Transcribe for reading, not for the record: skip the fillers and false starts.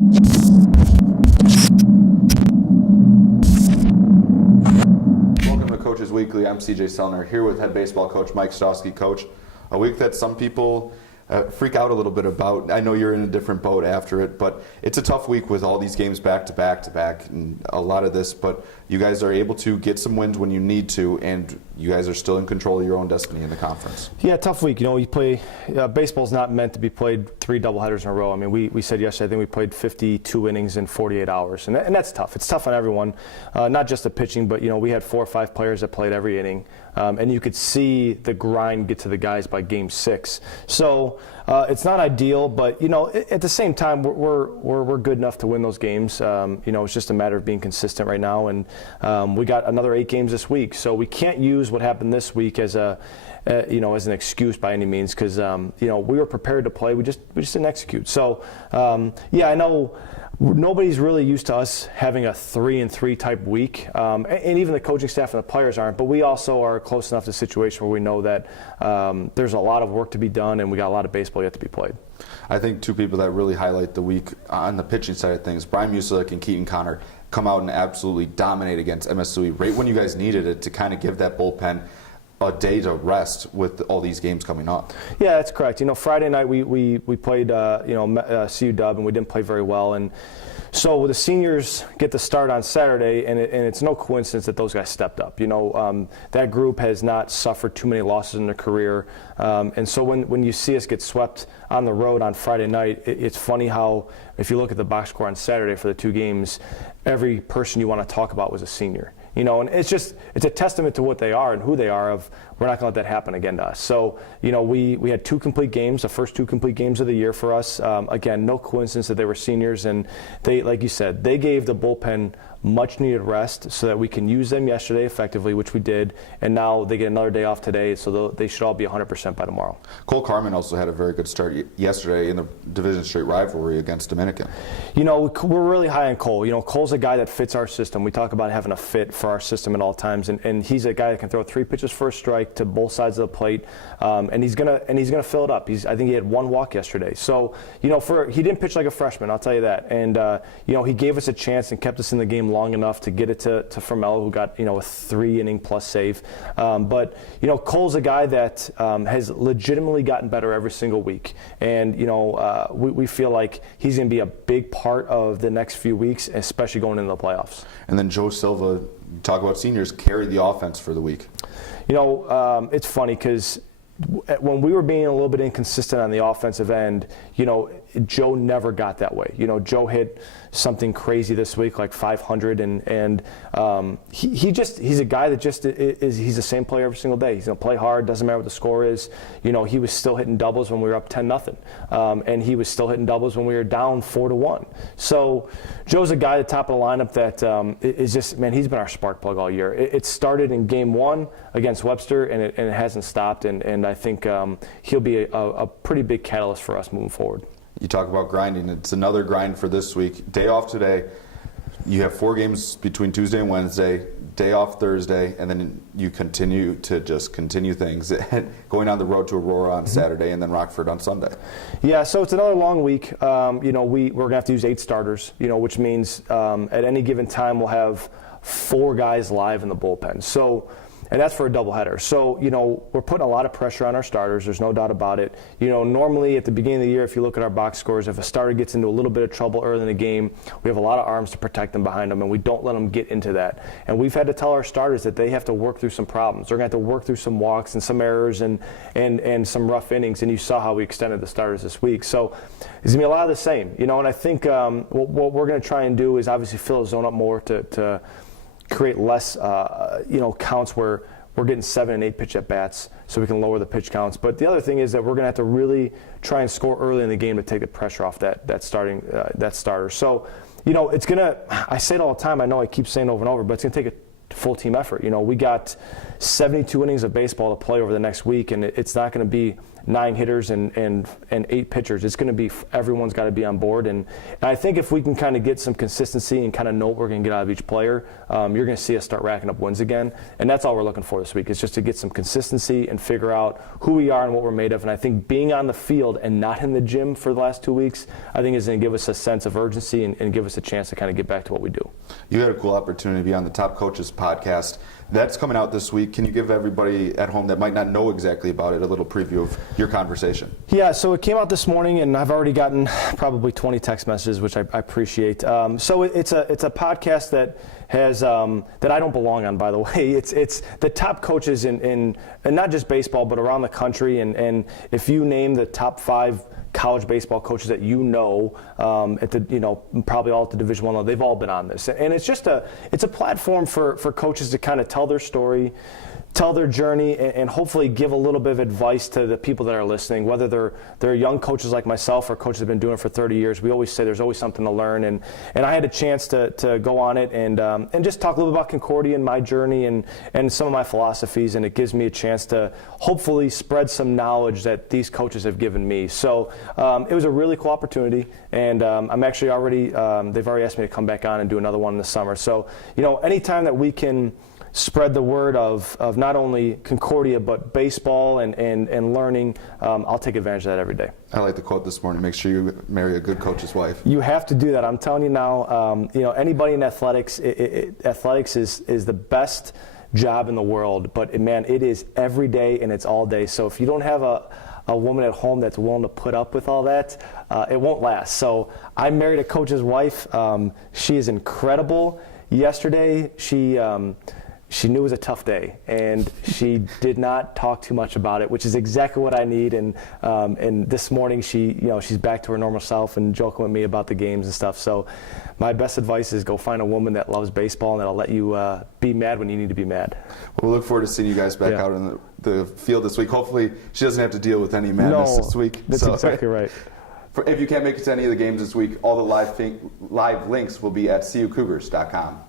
Welcome to Coaches Weekly. I'm CJ Sellner here with head baseball coach Mike Stosky. Coach, a week that some people freak out a little bit about. I know you're in a different boat after it, but it's a tough week with all these games back to back to back and a lot of this, but you guys are able to get some wins when you need to, and you guys are still in control of your own destiny in the conference. Yeah, tough week. You know, you play, baseball's not meant to be played 3 doubleheaders in a row. I mean, we said yesterday, I think we played 52 innings in 48 hours, and that's tough. It's tough on everyone, not just the pitching, but, you know, we had 4 or 5 players that played every inning, and you could see the grind get to the guys by game 6. So it's not ideal, but, you know, at the same time, we're good enough to win those games. You know, it's just a matter of being consistent right now, and we got another 8 games this week, so we can't use what happened this week as you know, as an excuse by any means, because you know, we were prepared to play, we just didn't execute. So yeah, I know nobody's really used to us having a 3-3 type week, and even the coaching staff and the players aren't, but we also are close enough to a situation where we know that there's a lot of work to be done, and we got a lot of baseball yet to be played. I think 2 people that really highlight the week on the pitching side of things, Brian Musick and Keaton Connor, come out and absolutely dominate against MSUE right when you guys needed it to kind of give that bullpen a day to rest with all these games coming up. Yeah, that's correct. You know, Friday night we played you know, CU Dub, and we didn't play very well, and so the seniors get the start on Saturday, and it's no coincidence that those guys stepped up. You know, that group has not suffered too many losses in their career, and so when you see us get swept on the road on Friday night, it's funny how if you look at the box score on Saturday for the 2 games, every person you want to talk about was a senior. You know, and it's a testament to what they are and who they are of we're not going to let that happen again to us. So, you know, we had 2 complete games, the first 2 complete games of the year for us. Again, no coincidence that they were seniors, and they, like you said, they gave the bullpen much needed rest so that we can use them yesterday effectively, which we did, and now they get another day off today, so they should all be 100% by tomorrow. Cole Carmen also had a very good start yesterday in the Division Straight rivalry against Dominican. You know, we're really high on Cole. You know, Cole's a guy that fits our system. We talk about having a fit for our system at all times, and he's a guy that can throw 3 pitches for a strike to both sides of the plate, and he's gonna fill it up. I think he had 1 walk yesterday. So, you know, he didn't pitch like a freshman, I'll tell you that. And you know, he gave us a chance and kept us in the game long enough to get it to Fermello, who got, you know, a 3-inning plus save. But, you know, Cole's a guy that has legitimately gotten better every single week. And, you know, we feel like he's going to be a big part of the next few weeks, especially going into the playoffs. And then Joe Silva, talk about seniors, carried the offense for the week. You know, it's funny because when we were being a little bit inconsistent on the offensive end, you know, Joe never got that way. You know, Joe hit something crazy this week, like 500, and he's a guy that just he's the same player every single day. He's going to play hard, doesn't matter what the score is. You know, he was still hitting doubles when we were up 10-0, and he was still hitting doubles when we were down 4-1. So Joe's a guy at the top of the lineup that is just, man, he's been our spark plug all year. It started in game 1 against Webster, and it hasn't stopped, and I think he'll be a pretty big catalyst for us moving forward. You talk about grinding. It's another grind for this week. Day off today. You have 4 games between Tuesday and Wednesday. Day off Thursday, and then you continue things. Going on the road to Aurora on Saturday, and then Rockford on Sunday. Yeah, so it's another long week. You know, we're gonna have to use 8 starters. You know, which means at any given time we'll have 4 guys live in the bullpen. So. And that's for a doubleheader. So, you know, we're putting a lot of pressure on our starters. There's no doubt about it. You know, normally at the beginning of the year, if you look at our box scores, if a starter gets into a little bit of trouble early in the game, we have a lot of arms to protect them behind them, and we don't let them get into that. And we've had to tell our starters that they have to work through some problems. They're going to have to work through some walks and some errors and some rough innings. And you saw how we extended the starters this week. So it's going to be a lot of the same. You know, and I think what we're going to try and do is obviously fill the zone up more to create less, you know, counts where we're getting 7 and 8 pitch at bats, so we can lower the pitch counts. But the other thing is that we're going to have to really try and score early in the game to take the pressure off that starter. So, you know, it's gonna. I say it all the time. I know I keep saying it over and over, but it's going to take a full team effort. You know, we got 72 innings of baseball to play over the next week, and it's not going to be 9 hitters and 8 pitchers. It's going to be everyone's got to be on board, and I think if we can kind of get some consistency and kind of know what we're going to get out of each player, you're going to see us start racking up wins again, and that's all we're looking for this week, is just to get some consistency and figure out who we are and what we're made of. And I think being on the field and not in the gym for the last 2 weeks, I think is going to give us a sense of urgency and give us a chance to kind of get back to what we do. You had a cool opportunity to be on the Top Coaches podcast. That's coming out this week. Can you give everybody at home that might not know exactly about it a little preview of your conversation? Yeah, so it came out this morning, and I've already gotten probably 20 text messages, which I appreciate. So it's a podcast that has that I don't belong on, by the way. It's the top coaches in not just baseball, but around the country. And if you name the top 5 college baseball coaches that at the probably all at the Division I level, they've all been on this, and it's a platform for coaches to kind of tell their story, tell their journey, and hopefully give a little bit of advice to the people that are listening, whether they're young coaches like myself or coaches that have been doing it for 30 years. We always say there's always something to learn, and I had a chance to go on it and just talk a little bit about Concordia and my journey and some of my philosophies, and it gives me a chance to hopefully spread some knowledge that these coaches have given me. So it was a really cool opportunity, and I'm actually they've already asked me to come back on and do another one in the summer. So anytime that we can spread the word of not only Concordia but baseball and learning, I'll take advantage of that every day. I like the quote this morning: make sure you marry a good coach's wife. You have to do that. I'm telling you now. Anybody in athletics, athletics is the best job in the world. But man, it is every day and it's all day. So if you don't have a woman at home that's willing to put up with all that, it won't last. So I married a coach's wife. She is incredible. Yesterday, she knew it was a tough day, and she did not talk too much about it, which is exactly what I need. And this morning, she's back to her normal self and joking with me about the games and stuff. So my best advice is go find a woman that loves baseball and that'll let you be mad when you need to be mad. We'll look forward to seeing you guys back out in the field this week. Hopefully, she doesn't have to deal with any madness this week. That's exactly right. If you can't make it to any of the games this week, all the live links will be at CUCougars.com.